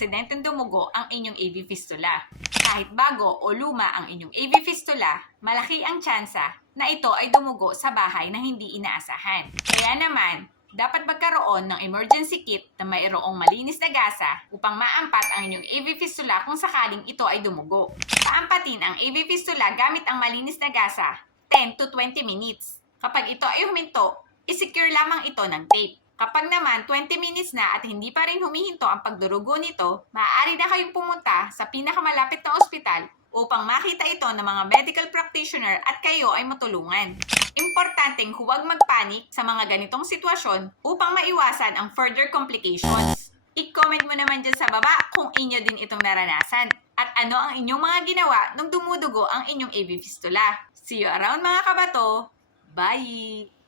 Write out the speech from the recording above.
aksidenteng dumugo ang inyong AV fistula. Kahit bago o luma ang inyong AV fistula, malaki ang tsansa na ito ay dumugo sa bahay na hindi inaasahan. Kaya naman, dapat magkaroon ng emergency kit na mayroong malinis na gasa upang maampat ang inyong AV fistula kung sakaling ito ay dumugo. Paampatin ang AV fistula gamit ang malinis na gasa 10 to 20 minutes. Kapag ito ay huminto, isecure lamang ito ng tape. Kapag naman 20 minutes na at hindi pa rin humihinto ang pagdurugo nito, maaari na kayong pumunta sa pinakamalapit na ospital upang makita ito ng mga medical practitioner at kayo ay matulungan. Importanteng huwag magpanik sa mga ganitong sitwasyon upang maiwasan ang further complications. I-comment mo naman dyan sa baba kung inyo din itong naranasan at ano ang inyong mga ginawa nung dumudugo ang inyong AV fistula. See you around mga kabato! Bye!